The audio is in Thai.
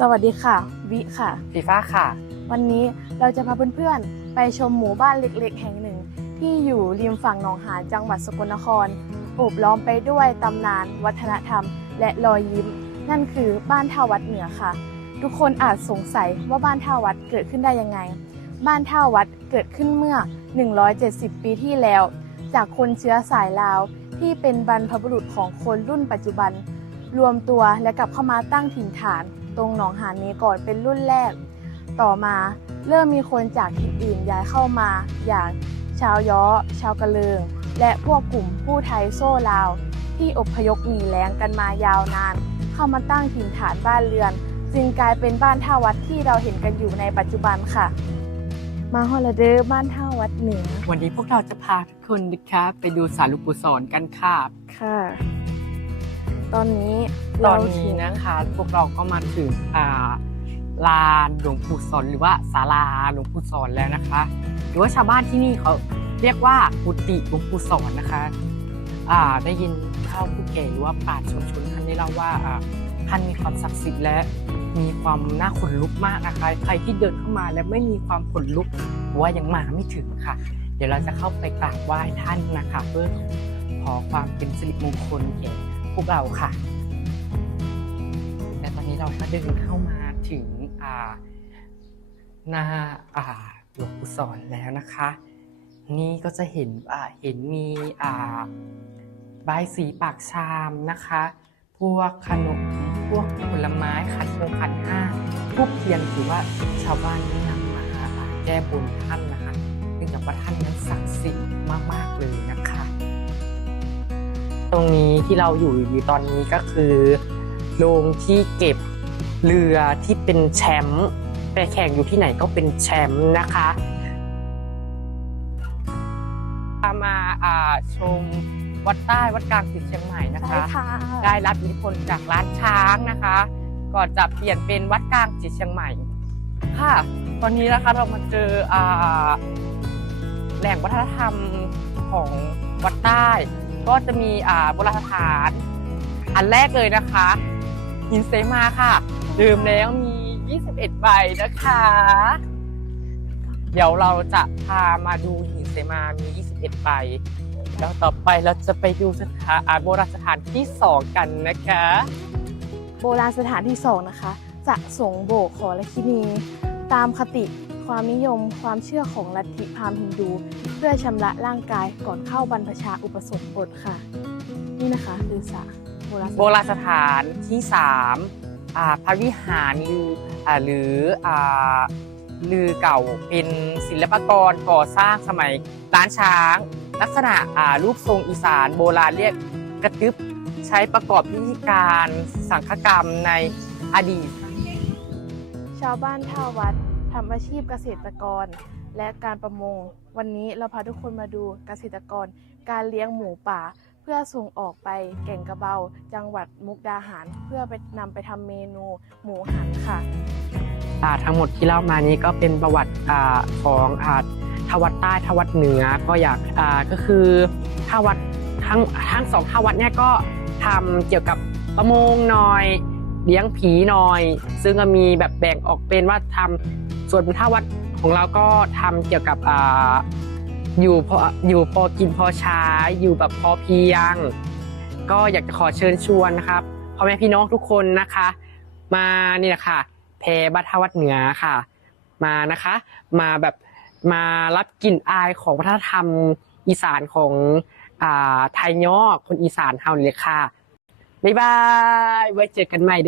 สวัสดีค่ะ วิค่ะ ฟีฟ้าค่ะ วันนี้เราจะพาเพื่อนๆ ไปชมหมู่บ้านเล็กๆ แห่งหนึ่ง ที่อยู่ริมฝั่งหนองหานจังหวัดสกลนครโอบล้อมไปด้วยตำนาน วัฒนธรรม และรอยยิ้ม นั่นคือบ้านท่าวัดเหนือค่ะ ทุกคนอาจสงสัยว่าบ้านท่าวัดเกิดขึ้นได้ยังไง บ้านท่าวัดเกิดขึ้นเมื่อ 170 ปีที่แล้ว จากคนเชื้อสายลาว ที่เป็นบรรพบุรุษของคนรุ่นปัจจุบัน รวมตัวและกลับเข้ามาตั้งถิ่นฐาน ตรงหนองหานนี้ก่อนเป็นรุ่นแรก ต่อมาเริ่มมีคนจากถิ่นอื่นย้ายเข้ามา อย่างชาวย้อ ชาวกะเลิง และพวกกลุ่มผู้ไทยโซ่ลาว ที่อพยพหนีแล้งกันมายาวนาน เข้ามาตั้งถิ่นฐานบ้านเรือน จึงกลายเป็นบ้านท่าวัดที่เราเห็นกันอยู่ในปัจจุบันค่ะ มาฮอลเดอร์บ้านท่าวัดเหนือวันนี้พวกเราจะพาทุกคนนะคะไปดูสารหลูกปู่สอนกันค่ะค่ะ ตอนนี้ตอนนี้นะคะพวกเราก็มาถึงอ่าลานหลวงปู่สอนหรือว่าศาลาหลวงปู่สอนแล้วนะคะ หรือว่าชาวบ้านที่นี่เขาเรียกว่ากุฏิหลวงปู่สอนนะคะอ่าได้ยินเท่าผู้แก่หรือว่าปราชนชนท่านได้เล่าว่าอ่าท่านมีความศักดิ์สิทธิ์และมีความน่าขนลุกมากนะคะ ใครที่เดินเข้ามาแล้วไม่มีความขนลุกหรือว่ายังมาไม่ถึงค่ะ เดี๋ยวเราจะเข้าไปกราบไหว้ท่านนะคะ เพื่อขอความเป็นสิริมงคลแก่ พวกเราค่ะและตอนนี้เราก็เดินเข้ามาถึงหน้าหลวงปู่สอนแล้วนะคะ นี่ก็จะเห็นเห็นมีใบสีปากชามนะคะ พวกขนมพวกผลไม้ขันโมขันห้าทูบเทียนถือว่าชาวบ้านได้นำมาอ่าแก้บนท่านนะคะเนื่องจากว่าท่านนั้นศักดิ์สิทธิ์มากๆเลยนะคะ ตรงนี้ที่เราอยู่อยู่ตอนนี้ก็คือโรงที่เก็บเรือที่เป็นแชมป์ไปแข่งอยู่ที่ไหนก็เป็นแชมป์นะคะมาอ่าชมวัดใต้วัดกลางติดเชียงใหม่นะใช่คะค่ะได้รับอิทธิพลจากร้านช้างนะคะก่อนจะเปลี่ยนเป็นวัดกลางจิตเชียงใหม่ ค่ะ ตอนนี้นะคะเรามาเจออ่าแหล่งวัฒนธรรมของวัดใต้ ก็จะมีอ่าโบราณสถานอันแรกเลยนะคะหินเสมาค่ะดื่มแล้วมี 21 ใบนะคะ เดี๋ยวเราจะพามาดูหินเสมามี 21 ใบ แล้วต่อไปเราจะไปดูสถานอาโบราณสถานที่สองกันนะคะ โบราณสถานที่สองนะคะ จะสงโบกขอและคินีตามคติ ความนิยมความเชื่อของลัทธิพราหมณ์ฮินดู เพื่อชำระร่างกายก่อนเข้าบรรพชาอุปสมบทค่ะ นี่นะคะคือสระโบราณโบราณสถานที่สามอ่าพระวิหารหรืออ่าหรืออ่าลือเก่าเป็นศิลปากรก่อสร้างสมัยล้านช้าง ลักษณะอ่ารูปทรงอีสานโบราณเรียกกระตึบใช้ประกอบพิธีการสังฆกรรมในอดีต ชาวบ้านท่าวัด ทำอาชีพเกษตรกร และการประมง วันนี้เราพาทุกคนมาดูเกษตรกร การเลี้ยงหมูป่า เพื่อส่งออกไปแก่งกระเบา จังหวัดมุกดาหาร เพื่อไปนำไปทำเมนูหมูหันค่ะทั้งหมดที่เล่ามานี้ก็เป็นประวัติอของอทวัดใต้ทวัดเหนือก็อยากก็คือทวัดทั้งทั้งสองทวัดเนี่ยก็ทำเกี่ยวกับประมงหน่อยเลี้ยงผีหน่อย ซึ่งก็มีแบบแบ่งออกเป็นว่าทำ ส่วนทวัดของเราก็ทำเกี่ยวกับออยู่พออยู่พอกินพอใช้อยู่แบบพอเพียง ก็อยากจะขอเชิญชวนนะครับพ่อแม่พี่น้องทุกคนนะคะ มานี่แหละค่ะแพรบัทวัดเหนือค่ะ มานะคะ มาแบบมารับกลิ่นอายของวัฒนธรรมอีสานของอ่าไทยย่อคนอีสานเฮาเลยค่ะบ๊ายบายไว้เจอกันใหม่